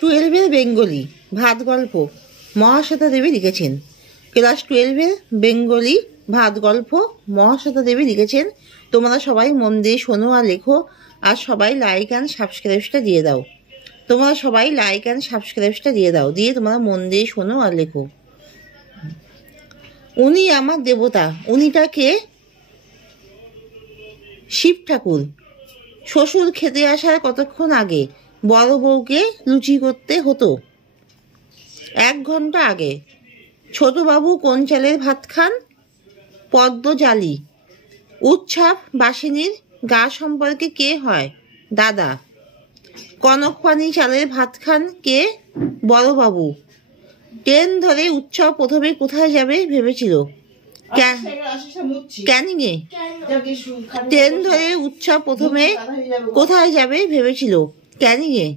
টুয়েলভের বেঙ্গলি ভাত গল্প মহাশ্বেতা দেবী লিখেছেন। ক্লাস 12-এর বেঙ্গলি ভাত গল্প মহাশ্বেতা দেবী লিখেছেন। তোমরা সবাই মন দিয়ে শোনো আর লেখো, আর সবাই লাইক অ্যান্ড সাবস্ক্রাইবটা দিয়ে দাও। তোমরা সবাই লাইক অ্যান্ড সাবস্ক্রাইবটা দিয়ে দাও, দিয়ে তোমরা মন দিয়ে শোনো আর লেখো। উনি আমার দেবতা। উনিটা কে? শিব ঠাকুর। শ্বশুর খেতে আসার কতক্ষণ আগে বড় বউকে লুচি করতে হতো? 1 ঘন্টা আগে। ছোটবাবু কোন চালের ভাত খান? পদ্মজালি। উৎসব বাসিনীর গা সম্পর্কে কে হয়? দাদা। কনকপানি চালের ভাত খান কে? বড়বাবু। ট্রেন ধরে উৎসব প্রথমে কোথায় যাবে ভেবেছিল? ক্যানিংয়ে। ট্রেন ধরে উৎসব প্রথমে কোথায় যাবে ভেবেছিল? ক্যানিংয়ে।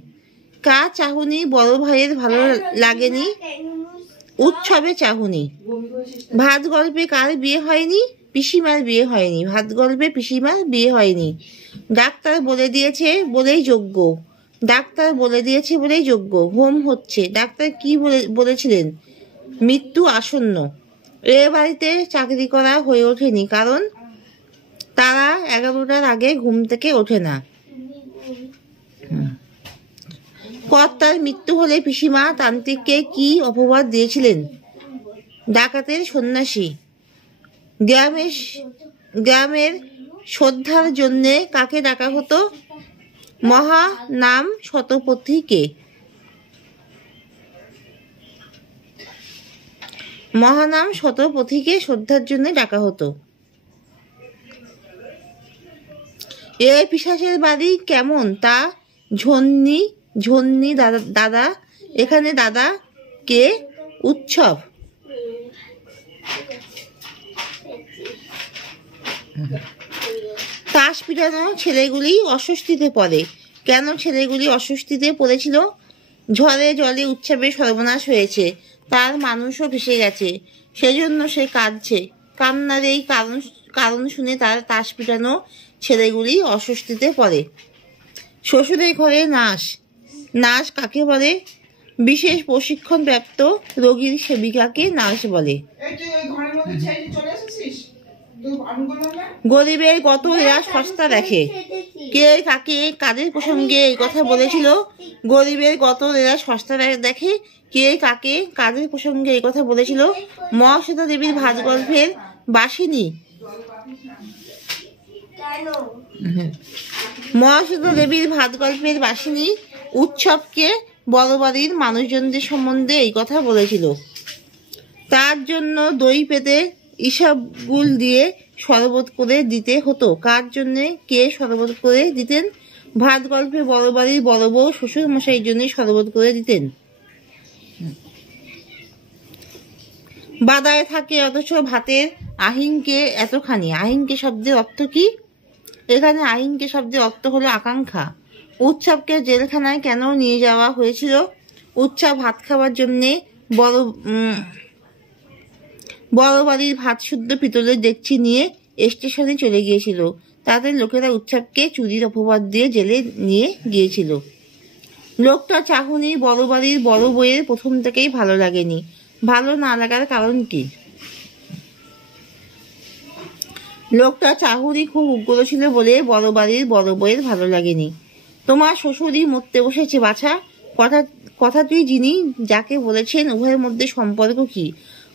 কার চাহনি বড় ভাইয়ের ভালো লাগেনি? উৎসবে চাহনি। ভাত গল্পে কার বিয়ে হয়নি? পিসিমার বিয়ে হয়নি। ভাত গল্পে পিসিমার বিয়ে হয়নি। ডাক্তার বলে দিয়েছে বলেই যোগ্য। ডাক্তার বলে দিয়েছে বলেই যোগ্য। হোম হচ্ছে। ডাক্তার কি বলেছিলেন? মৃত্যু আসন্ন। এ বাড়িতে চাকরি করা হয়ে ওঠেনি, কারণ তারা 11টার আগে ঘুম থেকে ওঠে না। কর্তার মৃত্যু হলে পিসিমা তান্ত্রিককে কি অপবাদ দিয়েছিলেন? ডাকাতের সন্ন্যাসী। গ্রামের শ্রদ্ধার জন্যে কাকে ডাকা হতো? মহা নাম শতপথীকে। মহানাম শতপথীকে শ্রদ্ধার জন্য ডাকা হতো। এ পিশাচের বাড়ি কেমন তা ঝন্নি দাদা। এখানে দাদা কে? উৎসব। তাস পিটানো ছেলেগুলি অস্বস্তিতে পড়ে। কেন ছেলেগুলি অস্বস্তিতে পড়েছিল? ঝড়ে জলে উৎসবে সর্বনাশ হয়েছে, তার মানুষও ভেসে গেছে, সেজন্য সে কাঁদছে। কান্নার এই কারণ শুনে তার তাস পিটানো ছেলেগুলি অস্বস্তিতে পড়ে। শ্বশুরের ঘরে নার্স কাকে বলে? বিশেষ প্রশিক্ষণপ্রাপ্ত রোগীর সেবিকাকে নার্স বলে। গরিবের কত এরা সস্তা দেখে। কে কাকে কাদের প্রসঙ্গে এই কথা বলেছিল? গরিবের কত এরা সস্তা দেখে। কে কাকে কাদের প্রসঙ্গে এই কথা বলেছিল? মহাশ্বেতা দেবীর ভাত গল্পের বাসিনী। মহাশ্বেতা দেবীর ভাত গল্পের বাসিনী উৎসবকে বড় বাড়ির মানুষজনদের সম্বন্ধে এই কথা বলেছিল। তার জন্য দই পেতে ইসবগুল দিয়ে শরবত করে দিতে হতো। কার জন্যে কে শরবত করে দিতেন? ভাত গল্পে বড় বাড়ির বড় বউ শ্বশুর মশাইয়ের জন্য শরবত করে দিতেন। বাদায় থাকে অথচ ভাতের আহিংকে এতখানি। আহিংকে শব্দের অর্থ কি? এখানে আহিংকে শব্দের অর্থ হলো আকাঙ্ক্ষা। উৎসবকে জেলখানায় কেন নিয়ে যাওয়া হয়েছিল? উৎসব ভাত খাওয়ার জন্যে বড় বাড়ির ভাত শুদ্ধ পিতলের ডেকচি নিয়ে স্টেশনে চলে গিয়েছিল। তাদের লোকেরা উৎসবকে চুরির অপবাদ দিয়ে জেলে নিয়ে গিয়েছিল। লোকটা চাহনি বড় বাড়ির বড় বইয়ের প্রথম থেকেই ভালো লাগেনি। ভালো না লাগার কারণ কি? লোকটা চাহুরি খুব উগ্র ছিল বলে বড় বাড়ির বড় বইয়ের ভালো লাগেনি। তোমার শ্বশুরই মরতে বসেছে বাছা। কথাটি যিনি যাকে বলেছেন উভয়ের মধ্যে সম্পর্ক কি?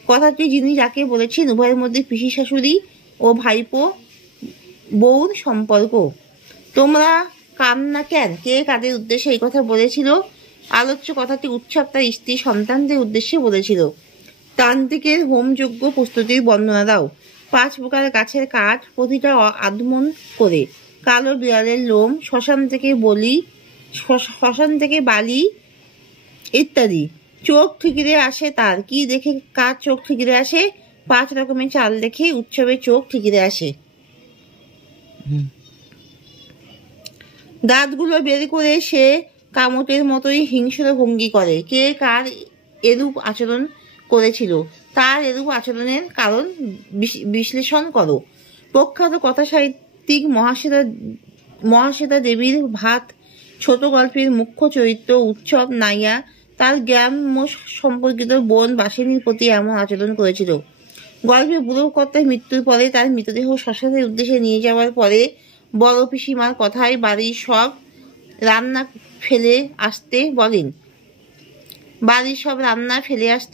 কথাটি যিনি যাকে বলেছেন উভয়ের মধ্যে পিসি শাশুড়ি ও ভাইপো বউর সম্পর্ক। তোমরা কান্না কেন? কে কাদের উদ্দেশ্যে এই কথা বলেছিল? আলোচ্য কথাটি উৎসব তার স্ত্রী সন্তানদের উদ্দেশ্যে বলেছিল। তান্ত্রিকের হোমযজ্ঞ প্রস্তুতির বর্ণনা দাও। 5 প্রকার গাছের কাঠ, প্রতিটা আধমন করে। কালো বিড়ালের লোম, শ্মশান থেকে বালি ইত্যাদি। চোখ ঠিকরে আসে তার। কি দেখে কার চোখ ঠিকরে আসে? 5 রকমের চাল দেখে উৎসবে চোখ ঠিকরে আসে। দাঁতগুলো বের করে সে কামটের মতোই হিংস্র ভঙ্গি করে। কে কার এরূপ আচরণ করেছিল? তার এরূপ আচরণের কারণ বিশ্লেষণ করো। প্রখ্যাত কথা সাহিত্যিক মহাশ্বেতা দেবীর ভাত ছোট গল্পের মুখ্য চরিত্র উৎসব নাইয়া তার গ্রাম্য সম্পর্কিত বোন বাসিনীর প্রতি এমন আচরণ করেছিল। গল্পে বুড়ো কর্তার মৃত্যুর পরে তার মৃতদেহ শ্মশানের উদ্দেশ্যে নিয়ে যাওয়ার পরে বড় পিসিমার কথায় বাড়ির সব রান্না ফেলে আসতে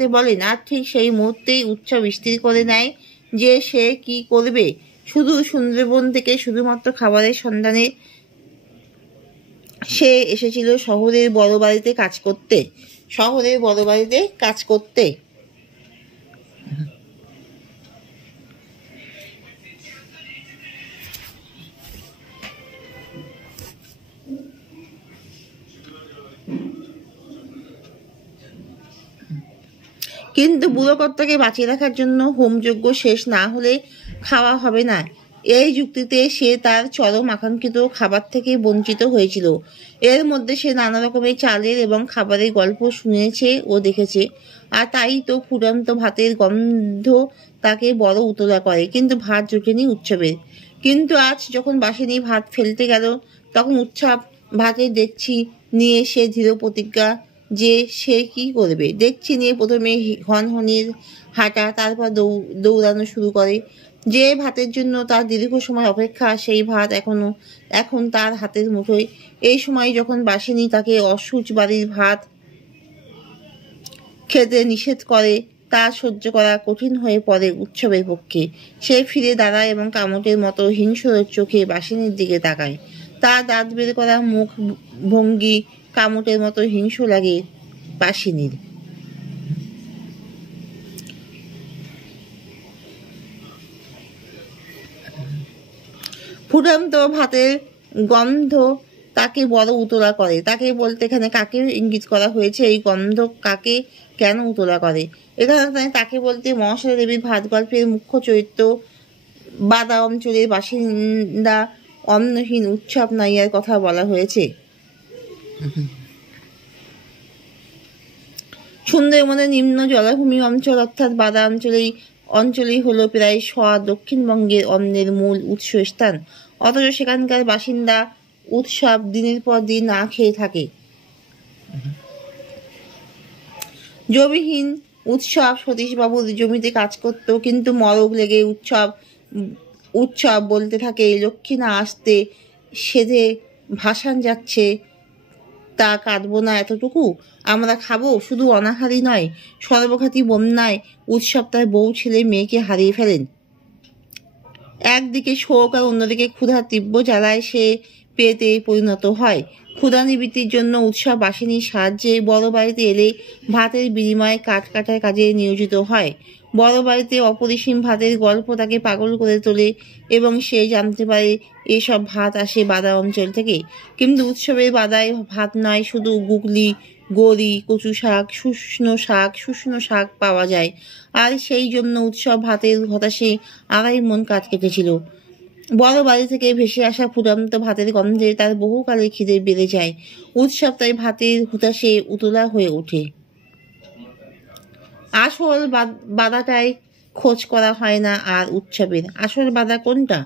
বলেন। আর ঠিক সেই মুহূর্তেই উৎসব স্থির করে নেয় যে সে কি করবে। শুধু সুন্দরবন থেকে শুধুমাত্র খাবারের সন্ধানে সে এসেছিল শহরের বড় বাড়িতে কাজ করতে। কিন্তু বুড়ো কর্তাকে বাঁচিয়ে রাখার জন্য হোমযজ্ঞ শেষ না হলে খাওয়া হবে না, এই যুক্তিতে সে তার চরম আকাঙ্ক্ষিত খাবার থেকে বঞ্চিত হয়েছিল। এর মধ্যে সে নানা রকমের চালের এবং খাবারের গল্প শুনেছে ও দেখেছে, আর তাই তো ফুটন্ত ভাতের গন্ধ তাকে বড় উতলা করে। কিন্তু ভাত জোটেনি উৎসবের। কিন্তু আজ যখন বাসিনী ভাত ফেলতে গেল, তখন উৎসব ভাতের ডেকচি নিয়ে সে দৃঢ় প্রতিজ্ঞা যে সে কি করবে। ডেকচি নিয়ে প্রথমে হনহনির হাঁটা, তারপর দৌড়ানো শুরু করে। যে ভাতের জন্য তার দীর্ঘ সময় অপেক্ষা, সেই ভাত এখন তার হাতের মুঠোয়। এই সময় যখন বাসিনী তাকে অসুচ বাড়ির ভাত খেতে নিষেধ করে, তা সহ্য করা কঠিন হয়ে পড়ে উৎসবের পক্ষে। সে ফিরে দাঁড়ায় এবং কামটের মতো হিংস্র চোখে বাসিনীর দিকে তাকায়। তার দাঁত বের করা মুখ ভঙ্গি কামটের মতো হিংস্র লাগে বাসিনীর। ফুটন্ত ভাতের গন্ধ তাকে বড় উতলা করে। তাকে বলতে এখানে কাকে ইঙ্গিত করা হয়েছে, এই গন্ধ কাকে কেন উতলা করে? এখানে তাকে বলতে মহাশয় দেবীর ভাত গল্পের মুখ্য চরিত্র বাদা অঞ্চলের বাসিন্দা অন্নহীন উৎসব নাইয়ার কথা বলা হয়েছে। সুন্দরবনের নিম্ন জলাভূমি অঞ্চল অর্থাৎ বাদা অঞ্চলেই হলো প্রায় দক্ষিণবঙ্গের অন্নের মূল উৎস স্থান। অথচ সেখানকার বাসিন্দা উৎসব দিনের পর দিন না খেয়ে থাকে। জমিহীন উৎসব সতীশবাবুর জমিতে কাজ করত, কিন্তু মরক লেগে উৎসব বলতে থাকে, লক্ষ্মী না আসতে সেধে ভাসান যাচ্ছে, তা কাঁদবো না এতটুকু? আমরা খাবো? শুধু অনাহারই নয়, সর্বঘাতী বন্যায় উৎসব তার বউ ছেলে মেয়েকে হারিয়ে ফেলেন। একদিকে শোক আর অন্যদিকে ক্ষুধার তীব্র জ্বালায় সে পেটে পরিণত হয়। ক্ষুধা নিবৃত্তির জন্য উৎসব বাসিনীর সাহায্যে বড় বাড়িতে এলে ভাতের বিনিময়ে কাঠ কাটার কাজে নিয়োজিত হয়। বড় বাড়িতে অপরিসীম ভাতের গল্প তাকে পাগল করে তোলে এবং সে জানতে পারে এসব ভাত আসে বাদা অঞ্চল থেকে। কিন্তু উৎসবের বাদায় ভাত নয়, শুধু গুগলি, গড়ি, কচু শাক, শুষ্ণ শাক পাওয়া যায়। আর সেই জন্য উৎসব ভাতের হতাশে 2.5 মণ কাঠ কেটেছিল। বড় বাড়ি থেকে ভেসে আসা ফুটন্ত ভাতের গন্ধে তার বহুকালের খিদে বেড়ে যায়। উৎসব তাই ভাতের হুতাশে উতলা হয়ে ওঠে। আসল বাদাটাই খোঁজ করা হয় না আর উৎসবের। আসল বাদা কোনটা?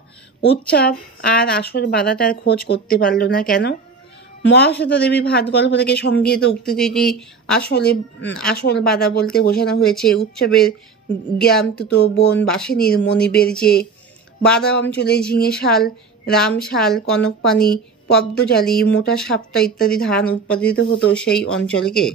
উৎসব আর আসল বাদাটার খোঁজ করতে পারল না কেন? মহাশ্বেতা দেবী ভাত গল্প থেকে সংগৃহীত উক্তিটি আসল বাদা বলতে বোঝানো হয়েছে উৎসবের জ্ঞানতুত বোন বাসিনীর মনিবের যে বাদা অঞ্চলে ঝিঙে শাল, রাম শাল, কনকপানি, পদ্মজালি, মোটা সাপটা ইত্যাদি ধান উৎপাদিত হতো সেই অঞ্চলকে।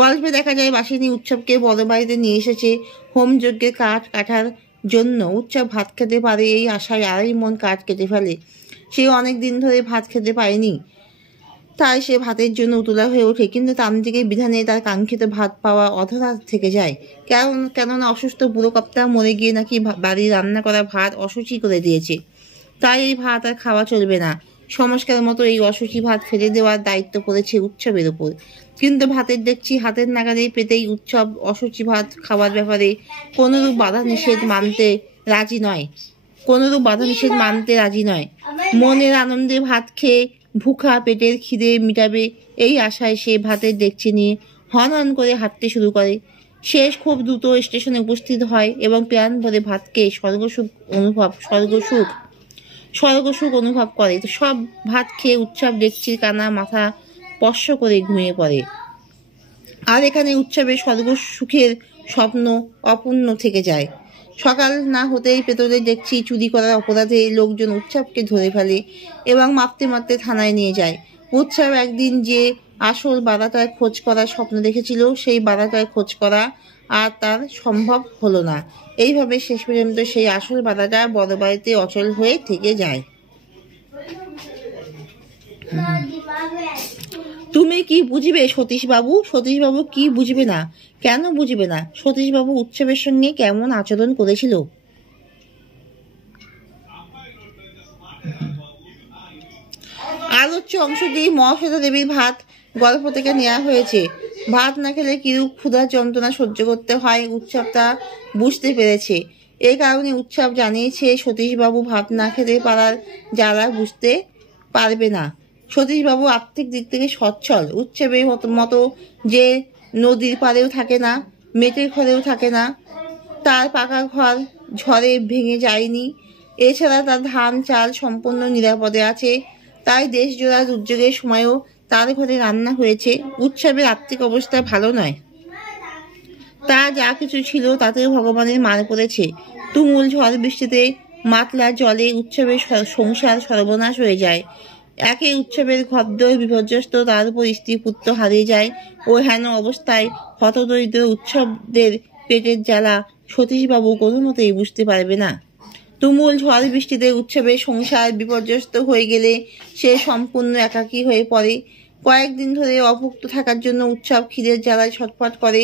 গল্পে দেখা যায় বাসিনী উৎসবকে বড় বাড়িতে নিয়ে এসেছে হোমযজ্ঞে কাঠ কাটার জন্য। উৎসব ভাত খেতে পারে এই আশায় 2.5 মণ কাঠ কেটে ফেলে। সে অনেক দিন ধরে ভাত খেতে পায়নি, তাই সে ভাতের জন্য উতলা হয়ে ওঠে। কিন্তু তান্ত্রিকের বিধানে তার কাঙ্ক্ষিত ভাত পাওয়া অধরা থেকে যায়। কেননা অসুস্থ বুড়ো কর্তা মরে গিয়ে নাকি বাড়ির রান্না করা ভাত অসুচি করে দিয়েছে, তাই এই ভাত আর খাওয়া চলবে না। সংস্কার মতো এই অসুচি ভাত ফেলে দেওয়ার দায়িত্ব পড়েছে উৎসবের উপর। কিন্তু ভাতের ডেকচি হাতের নাগালে পেতেই উৎসব অসুচি ভাত খাওয়ার ব্যাপারে কোনোরূপ বাধা নিষেধ মানতে রাজি নয়। মনের আনন্দে ভাত খেয়ে ভুখা পেটের খিদে মিটাবে এই আশায় সে ভাতের ডেকচি নিয়ে হন করে হাঁটতে শুরু করে। সে খুব দ্রুত স্টেশনে উপস্থিত হয় এবং প্রাণ ভরে ভাত খেয়ে স্বর্গসুখ স্বর্গসুখ অনুভব করে। তো সব ভাত খেয়ে উৎসব ডেকচির কানা মাথা স্পর্শ করে ঘুমিয়ে পড়ে। আর এখানে উৎসবে স্বর্গসুখের স্বপ্ন অপূর্ণ থেকে যায়। সকাল না হতেই পেতলের ডেকচি চুরি করার অপরাধে লোকজন উৎসবকে ধরে ফেলে এবং মারতে মারতে থানায় নিয়ে যায়। উৎসব একদিন যে আসল বাধাটার খোঁজ করার স্বপ্ন দেখেছিল, সেই বাধাটার খোঁজ করা আর তার সম্ভব হলো না। এইভাবে শেষ পর্যন্ত সেই আসল বাধাটা বড় বাড়িতে অচল হয়ে থেকে যায়। তুমি কি বুঝবে সতীশবাবু? সতীশবাবু কি বুঝবে না? কেন বুঝবে না? সতীশবাবু উৎসবের সঙ্গে কেমন আচরণ করেছিল? আলোচ্য অংশটি মহাশ্বেতা দেবীর ভাত গল্প থেকে নেওয়া হয়েছে। ভাত না খেলে কিরূপ ক্ষুধার যন্ত্রণা সহ্য করতে হয় উৎসব তা বুঝতে পেরেছে। এই কারণে উৎসব জানিয়েছে সতীশবাবু ভাত না খেতে পারার জ্বালা বুঝতে পারবে না। সতীশবাবু আর্থিক দিক থেকে সচ্ছল। উৎসবের মতো যে নদীর পাড়েও থাকে না, মেটের ঘরেও থাকে না, তার পাকা ঘর ঝড়ে ভেঙে যায়নি। এছাড়া তার ধান চাল সম্পূর্ণ নিরাপদে আছে। তাই দেশজোড়া দুর্যোগের সময়ও তার ঘরে রান্না হয়েছে। উৎসবের আর্থিক অবস্থা ভালো নয়। তা যা কিছু ছিল তাতেও ভগবানের মার পড়েছে। তুমুল ঝড় বৃষ্টিতে মাতলা জলে উৎসবের সংসার সর্বনাশ হয়ে যায়। একে উৎসবের ঘরদোর বিপর্যস্ত, তার উপর স্ত্রী পুত্র হারিয়ে যায়। ও হেন অবস্থায় হতদরিদ্র উৎসবদের পেটের জ্বালা সতীশবাবু কোনো মতেই বুঝতে পারবে না। তুমুল ঝড় বৃষ্টিতে উৎসবের সংসার বিপর্যস্ত হয়ে গেলে সে সম্পূর্ণ একাকী হয়ে পড়ে। কয়েকদিন ধরে অভুক্ত থাকার জন্য উৎসব খিদের জ্বালায় ছটফট করে।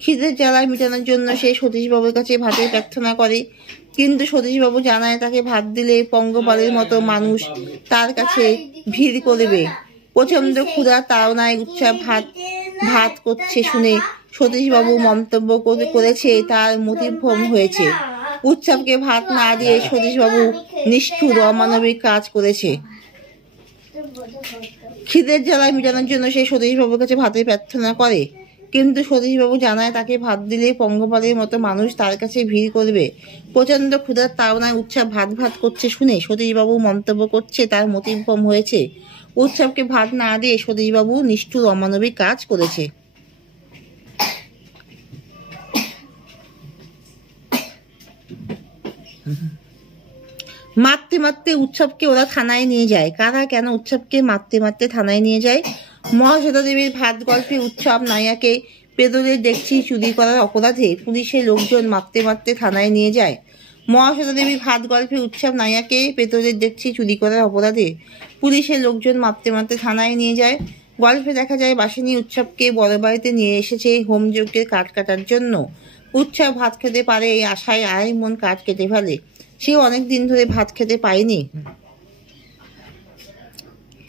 খিদের জ্বালা মেটানোর জন্য সে সতীশবাবুর কাছে ভাতের প্রার্থনা করে। কিন্তু সতীশবাবু জানায় তাকে ভাত দিলে পঙ্গপালের মতো মানুষ তার কাছে ভিড় করবে। প্রচন্ড ক্ষুধা তাড়নায় উৎসব ভাত করছে শুনে সতীশবাবু মন্তব্য করেছে তার মতিভ্রম হয়েছে। উৎসবকে ভাত না দিয়ে সতীশবাবু নিষ্ঠুর অমানবিক কাজ করেছে। খিদের জ্বালা মেটানোর জন্য সে সতীশবাবুর কাছে ভাতের প্রার্থনা করে। কিন্তু সতীশবাবু জানায় তাকে ভাত দিলে পঙ্গপালের মতো মানুষ তার কাছে ভিড় করবে। প্রচন্ড ক্ষুধার তাড়নায় উৎসব ভাত করছে শুনে সতীশবাবু মন্তব্য করছে তার মতিভ্রম হয়েছে। উৎসবকে ভাত না দিয়ে সতীশবাবু নিষ্ঠুর অমানবিক কাজ করেছে। মারতে মারতে উৎসবকে ওরা থানায় নিয়ে যায়। কারা কেন উৎসবকে মারতে মারতে থানায় নিয়ে যায়? মহাশ্বেতা দেবীর ভাত গল্পে উৎসব নাইয়াকে পেতলের ডেকচি চুরি করার অপরাধে পুলিশের লোকজন মারতে মারতে থানায় নিয়ে যায়। মহাশ্বেতা দেবীর ভাত গল্পে উৎসব নাইয়াকে পেতলের ডেকচি চুরি করার অপরাধে পুলিশের লোকজন মারতে মারতে থানায় নিয়ে যায়। গল্পে দেখা যায় বাসিনী উৎসবকে বড় বাড়িতে নিয়ে এসেছে হোমযজ্ঞের কাঠ কাটার জন্য। উৎসব ভাত খেতে পারে এই আশায় আড়াই মন কাঠ কেটে ফেলে। সে অনেক দিন ধরে ভাত খেতে পায়নি,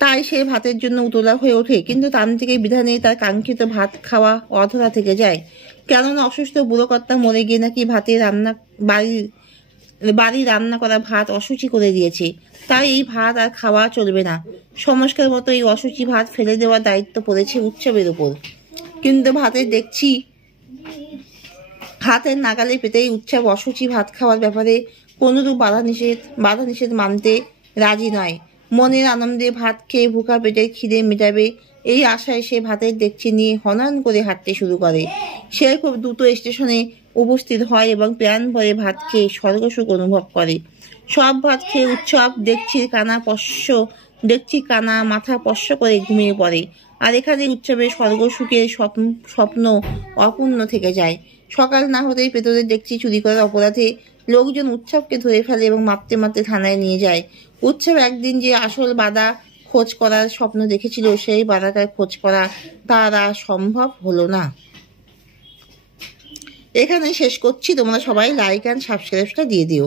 তাই সে ভাতের জন্য উতলা হয়ে ওঠে। কিন্তু তান্ত্রিকের বিধানে তার কাঙ্ক্ষিত ভাত খাওয়া অধরা থেকে যায়। কেননা অসুস্থ বুড়োকর্তা মরে গিয়ে নাকি বাড়ি রান্না করা ভাত অসুচি করে দিয়েছে। তাই এই ভাত আর খাওয়া চলবে না। সংস্কার মতো এই অসুচি ভাত ফেলে দেওয়ার দায়িত্ব পড়েছে উৎসবের উপর। কিন্তু ভাতের দেখছি হাতের নাগালে পেতেই উৎসব অসুচি ভাত খাওয়ার ব্যাপারে কোনোরূপ বাধা নিষেধ মানতে রাজি নয়। মনের আনন্দে ভাত খেয়ে ভুকা পেটের খিদে মেটাবে এই আশায় সে ভাতের ডেকচি নিয়ে হনহন করে হাঁটতে শুরু করে। সে খুব দ্রুত স্টেশনে উপস্থিত হয় এবং প্রাণ ভরে ভাত খেয়ে স্বর্গসুখ অনুভব করে। সব ভাত খেয়ে উৎসব ডেকচির কানা মাথা স্পর্শ করে ঘুমিয়ে পড়ে। আর এখানে উৎসবের স্বর্গসুখের স্বপ্ন অপূর্ণ থেকে যায়। সকাল না হতেই পেতলের ডেকচি চুরি করার অপরাধে লোকজন উৎসবকে ধরে ফেলে এবং মারতে মারতে থানায় নিয়ে যায়। উৎসব একদিন যে আসল বাধা খোঁজ করার স্বপ্ন দেখেছিল, সেই বাধাটার খোঁজ করা তার আর সম্ভব হলো না। এখানে শেষ করছি। তোমরা সবাই লাইক অ্যান্ড সাবস্ক্রাইবটা দিয়ে দিও।